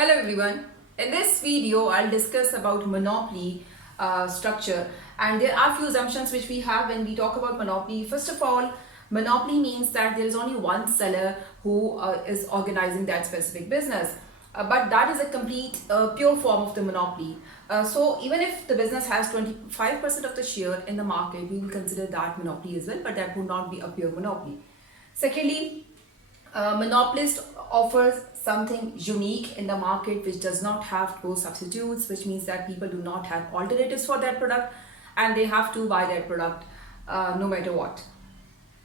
Hello everyone. In this video, I'll discuss about monopoly structure, and there are few assumptions which we have when we talk about monopoly. First of all, monopoly means that there is only one seller who is organizing that specific business. But that is a complete pure form of the monopoly. So even if the business has 25% of the share in the market, we will consider that monopoly as well, but that would not be a pure monopoly. Secondly, monopolist offers something unique in the market which does not have close substitutes, which means that people do not have alternatives for that product and they have to buy that product no matter what.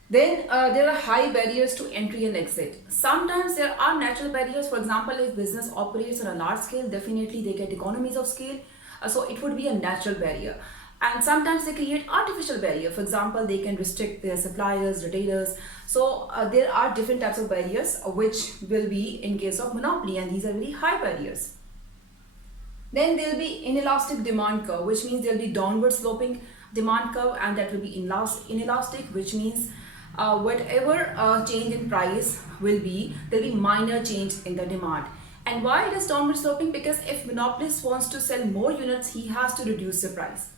Then there are high barriers to entry and exit. Sometimes there are natural barriers. For example, if business operates on a large scale, definitely they get economies of scale. So it would be a natural barrier. And sometimes they create artificial barrier. For example, they can restrict their suppliers, retailers. So there are different types of barriers which will be in case of monopoly, and these are very high barriers. Then there will be inelastic demand curve, which means there will be downward sloping demand curve, and that will be inelastic, which means whatever change in price will be, there will be minor change in the demand. And why it is downward sloping? Because if monopolist wants to sell more units, he has to reduce the price.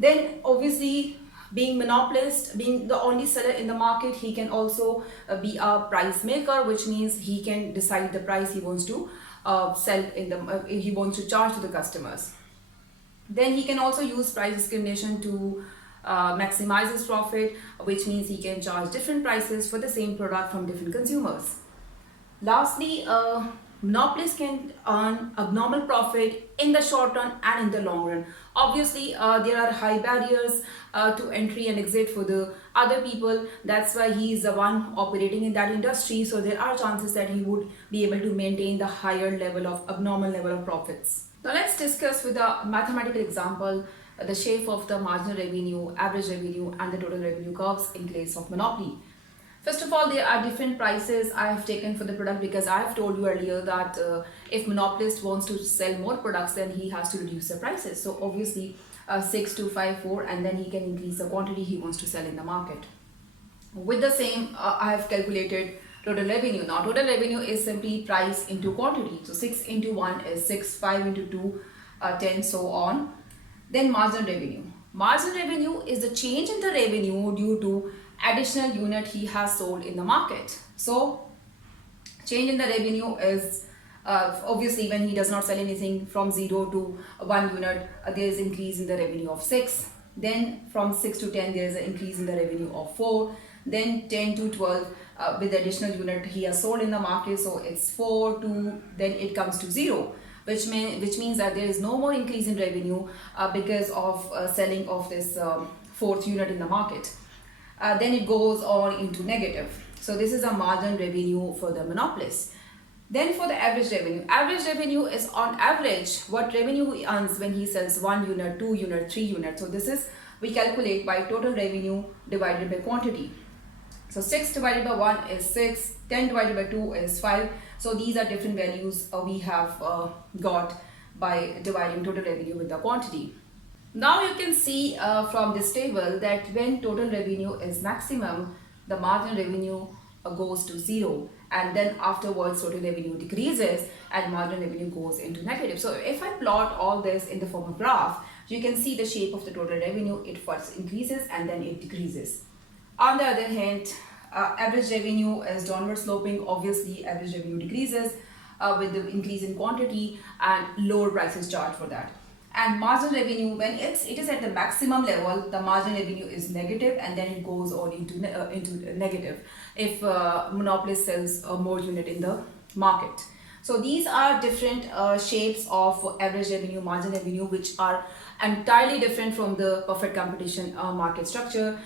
Then obviously, being monopolist, being the only seller in the market, he can also be a price maker, which means he can decide the price he wants to sell in the he wants to charge to the customers. Then he can also use price discrimination to maximize his profit, which means he can charge different prices for the same product from different consumers. Lastly, monopolists can earn abnormal profit in the short run and in the long run. Obviously, there are high barriers to entry and exit for the other people. That's why he is the one operating in that industry. So there are chances that he would be able to maintain the higher level of abnormal level of profits. Now let's discuss with a mathematical example the shape of the marginal revenue, average revenue, and the total revenue curves in case of monopoly. First of all, there are different prices I have taken for the product because I have told you earlier that if monopolist wants to sell more products, then he has to reduce the prices. So obviously 6 to 5, 4, and then he can increase the quantity he wants to sell in the market. With the same, I have calculated total revenue. Now total revenue is simply price into quantity. So 6 into 1 is 6, 5 into 2, 10, so on. Then marginal revenue. Marginal revenue is the change in the revenue due to additional unit he has sold in the market. So change in the revenue is obviously when he does not sell anything from 0 to 1 unit, there is increase in the revenue of 6. Then from 6 to 10 there is an increase in the revenue of 4. Then 10 to 12 with the additional unit he has sold in the market, so it's 4 to then it comes to 0. Which means that there is no more increase in revenue because of selling of this fourth unit in the market. Then it goes on into negative. So this is a marginal revenue for the monopolist. Then for the average revenue is on average what revenue he earns when he sells 1 unit, 2 unit, 3 units. So this is, we calculate by total revenue divided by quantity. So 6 divided by 1 is 6, 10 divided by 2 is 5. So these are different values we have got by dividing total revenue with the quantity. Now you can see from this table that when total revenue is maximum, the marginal revenue goes to 0, and then afterwards total revenue decreases and marginal revenue goes into negative. So if I plot all this in the form of graph, you can see the shape of the total revenue. It first increases and then it decreases. On the other hand, average revenue is downward sloping. Obviously, average revenue decreases with the increase in quantity and lower prices charged for that. And marginal revenue, when it is at the maximum level, the marginal revenue is negative, and then it goes on into negative if monopolist sells more unit in the market. So these are different shapes of average revenue, marginal revenue, which are entirely different from the perfect competition market structure.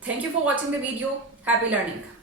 Thank you for watching the video. Happy learning.